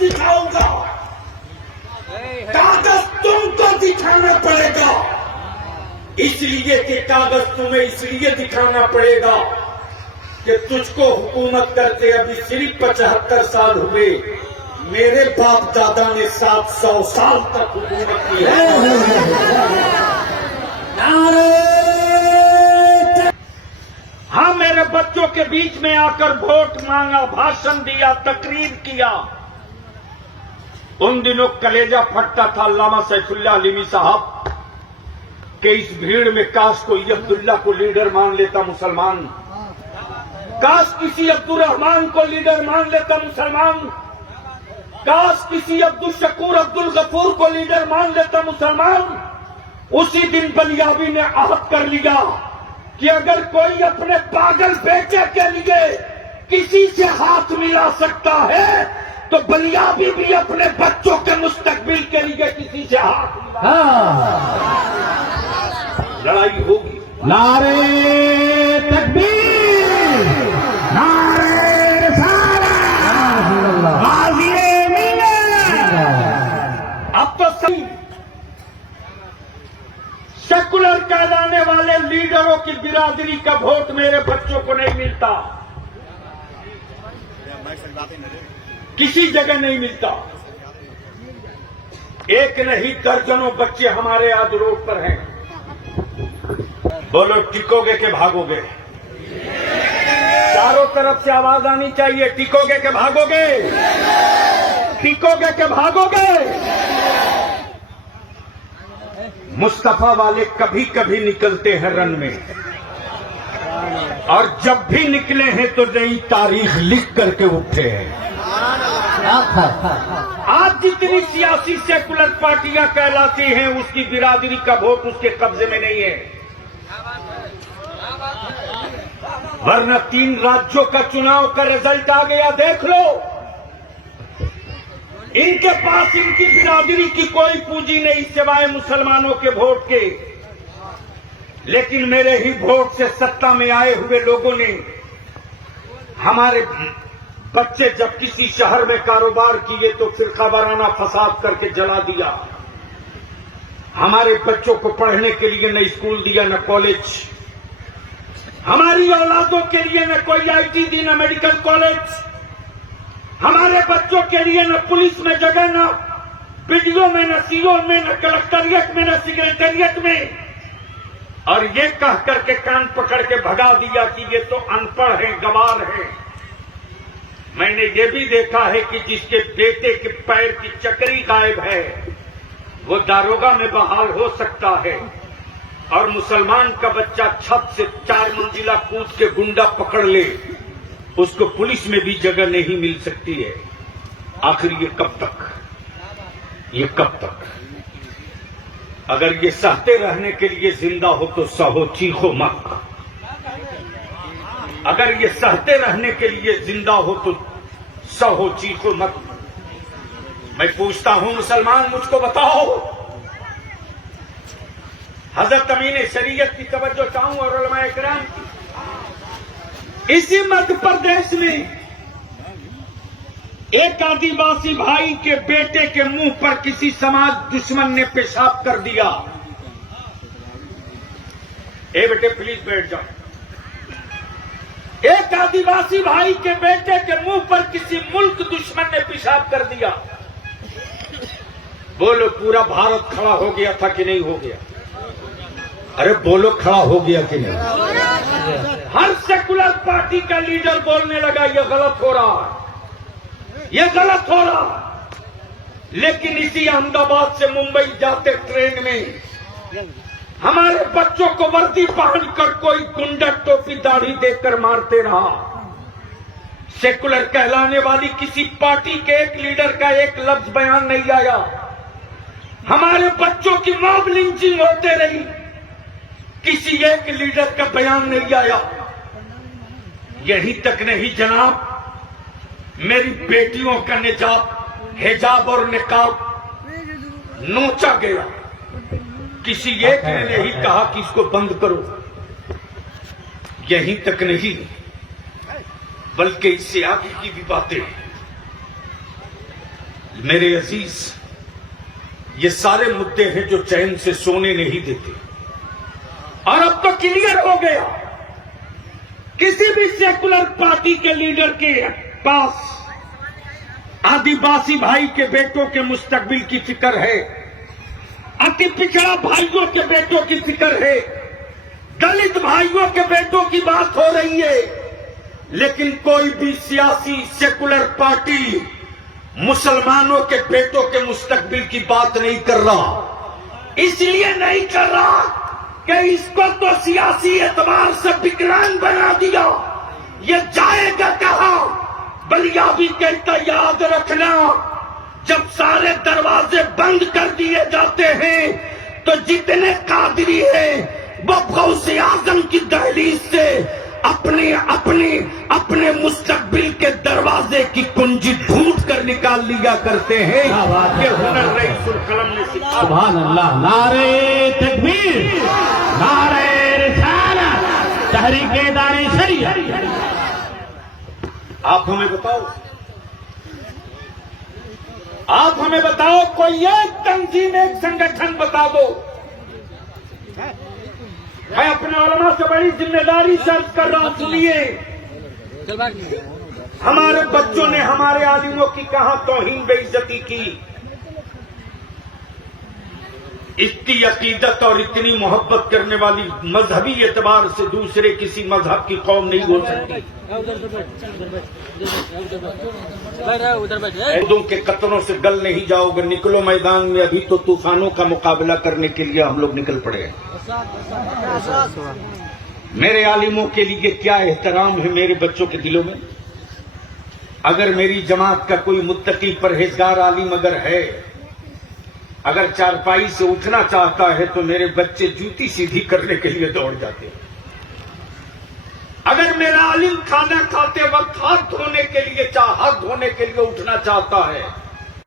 दिखाऊंगा, कागज तुमको दिखाना पड़ेगा। इसलिए कि कागज तुम्हें इसलिए दिखाना पड़ेगा कि तुझको हुकूमत करते अभी सिर्फ 75 साल हुए, मेरे बाप दादा ने 700 साल तक हुकूमत की है। हाँ, मेरे बच्चों के बीच में आकर वोट मांगा, भाषण दिया, तकरीर किया। उन दिनों कलेजा फटता था अल्लामा सैफुल्लाह अलीमी साहब के इस भीड़ में काश कोई अब्दुल्ला को लीडर मान लेता मुसलमान, काश किसी अब्दुल रहमान को लीडर मान लेता मुसलमान, काश किसी अब्दुल शकूर अब्दुल गफूर को लीडर मान लेता मुसलमान। उसी दिन बलियाबी ने आहद कर लिया कि अगर कोई अपने पागल बेटे के लिए किसी से हाथ मिला सकता है तो बलियाबी भी अपने बच्चों के मुस्तकबिल के लिए किसी से हाथ मिला। लड़ाई होगी। नारे तकबीर, नारे रिसालत, गाज़िए मिल्लत। अब तो सही सेकुलर कहलाने वाले लीडरों की बिरादरी का वोट मेरे बच्चों को नहीं मिलता, किसी जगह नहीं मिलता। एक नहीं दर्जनों बच्चे हमारे आज रोड पर हैं। बोलो टिकोगे के भागोगे? चारों तरफ से आवाज आनी चाहिए, टिकोगे के भागोगे? टिकोगे के भागोगे? मुस्तफा वाले कभी कभी निकलते हैं रन में, और जब भी निकले हैं तो नई तारीख लिख करके उठते हैं। आज जितनी सियासी सेकुलर पार्टियां कहलाती हैं उसकी बिरादरी का वोट उसके कब्जे में नहीं है, वरना 3 राज्यों का चुनाव का रिजल्ट आ गया, देख लो। इनके पास इनकी बिरादरी की कोई पूंजी नहीं सिवाय मुसलमानों के वोट के, लेकिन मेरे ही वोट से सत्ता में आए हुए लोगों ने हमारे बच्चे जब किसी शहर में कारोबार किए तो फिरका वाराना फसाद करके जला दिया। हमारे बच्चों को पढ़ने के लिए न स्कूल दिया न कॉलेज, हमारी औलादों के लिए न कोई आईटी दी न मेडिकल कॉलेज, हमारे बच्चों के लिए न पुलिस में जगह, न बीडीओ में, न सीओ में, न कलेक्टरिएट में, न सेक्रेटेरिएट में, और ये कह करके कान पकड़ के भगा दिया कि ये तो अनपढ़ हैं, गवार हैं। मैंने ये भी देखा है कि जिसके बेटे के पैर की चकरी गायब है वो दारोगा में बहाल हो सकता है, और मुसलमान का बच्चा छत से 4 मंजिला कूद के गुंडा पकड़ ले उसको पुलिस में भी जगह नहीं मिल सकती है। आखिर ये कब तक, ये कब तक? अगर ये सहते रहने के लिए जिंदा हो तो सहो, चीखो मत। अगर ये सहते रहने के लिए जिंदा हो तो सहो, चीखो मत। मैं पूछता हूं मुसलमान, मुझको बताओ, हजरत अमीन शरीयत की तवज्जो चाहूं और उलमा इकराम की। इसी मध्य प्रदेश में एक आदिवासी भाई के बेटे के मुंह पर किसी समाज दुश्मन ने पेशाब कर दिया। ए बेटे प्लीज बैठ जाओ। एक आदिवासी भाई के बेटे के मुंह पर किसी मुल्क दुश्मन ने पेशाब कर दिया। बोलो पूरा भारत खड़ा हो गया था कि नहीं हो गया? अरे बोलो खड़ा हो गया कि नहीं? हर सेकुलर पार्टी का लीडर बोलने लगा ये गलत हो रहा है, ये गलत हो रहा है। लेकिन इसी अहमदाबाद से मुंबई जाते ट्रेन में हमारे बच्चों को वर्दी पहनकर कोई गुंडा टोपी दाढ़ी देकर मारते रहा। सेकुलर कहलाने वाली किसी पार्टी के एक लीडर का एक लफ्ज बयान नहीं आया। हमारे बच्चों की मॉब लिंचिंग होते रही, किसी एक लीडर का बयान नहीं आया। यही तक नहीं जनाब, मेरी बेटियों का निजाब, हिजाब और निकाब नोचा गया, किसी एक ने नहीं कहा कि इसको बंद करो। यहीं तक नहीं बल्कि इससे आगे की भी बातें मेरे अजीज, ये सारे मुद्दे हैं जो चैन से सोने नहीं देते। और अब तो क्लियर हो गया, किसी भी सेकुलर पार्टी के लीडर के पास आदिवासी भाई के बेटों के मुस्तकबिल की फिक्र है, अति पिछड़ा भाइयों के बेटों की फिक्र है, दलित भाइयों के बेटों की बात हो रही है, लेकिन कोई भी सियासी सेकुलर पार्टी मुसलमानों के बेटों के मुस्तकबिल की बात नहीं कर रहा। इसलिए नहीं कर रहा कि इसको तो सियासी एतबार से विकलांग बना दिया, ये जाएगा कहां? बलियाबी कहता याद रखना, जब सारे दरवाजे बंद कर दिए जाते हैं तो जितने कादरी हैं वो गौसे आजम की दहलीज से अपने मुस्तकबिल के दरवाजे की कुंजी ढूंढ कर निकाल लिया करते हैं। ये हुनर रईसुल कलम ने सिखाया। सुभान अल्लाह। नारे तकबीर, नारे रिसालत, तहरीके दाने शरीयत। आप हमें बताओ कोई एक तंजीम, एक संगठन बता दो। मैं अपने उलमा से बड़ी जिम्मेदारी से अर्ज कर रहा हूं, सुनिए। हमारे बच्चों ने हमारे आलिमों की कहां तौहीन बेइज्जती की। इतनी अकीदत और इतनी मोहब्बत करने वाली मजहबी एतबार से दूसरे किसी मजहब की कौम नहीं हो सकती। उर्दू के कतरों से गल नहीं जाओगे, निकलो मैदान में, अभी तो तूफानों का मुकाबला करने के लिए हम लोग निकल पड़े हैं। मेरे आलिमों के लिए क्या एहतराम है मेरे बच्चों के दिलों में। अगर मेरी जमात का कोई मुत्तकी परहेजगार आलिम अगर है, अगर चारपाई से उठना चाहता है तो मेरे बच्चे जूती सीधी करने के लिए दौड़ जाते हैं। अगर मेरा आलिम खाना खाते वक्त हाथ धोने के लिए उठना चाहता है